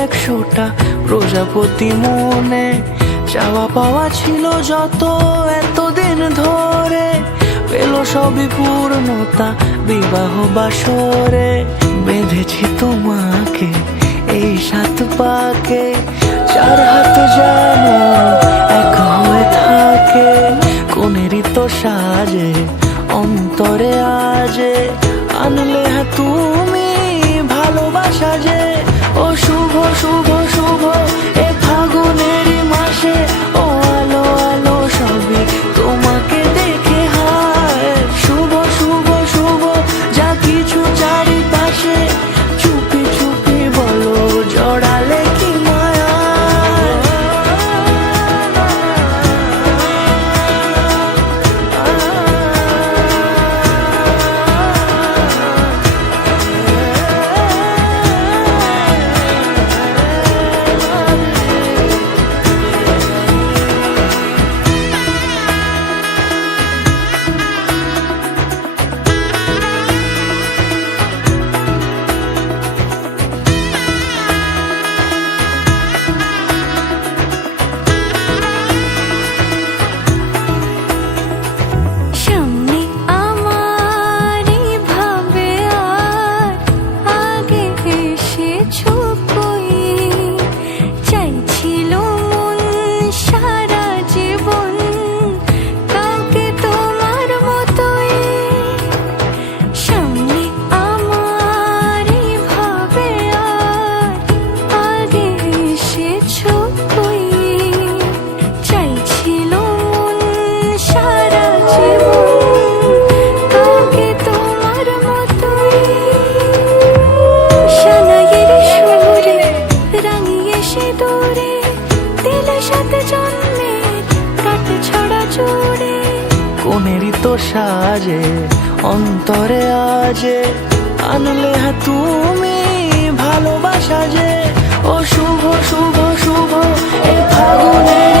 100টা প্রজাপতি মনে, চাওয়া পাওয়া ছিল যত এতদিন ধরে, পেল সবই পূর্ণতা বিবাহ বাসরে। বেঁধেছি তোমাকে এই 7 পাকে, 4 হাত যেন এক হয়ে থাকে। কোনেরই তো সাজে অন্তরে আজে, আনলে তুমি ভালোবাসা যে। ও শুভ শুভ শুভ এ ফাগুনেরই মাসে, ও আলো আলো সবই তোমাকে দেখে হায়। শুভ শুভ শুভ যা কিছু চারিপাশে, চুপি চুপি বলো জড়ালে কি মায়া। কোনেরই তো সাজে অন্তরে আজে, আনলে তুমি ভালোবাসা যে। ও শুভ শুভ শুভ এ ফাগুনের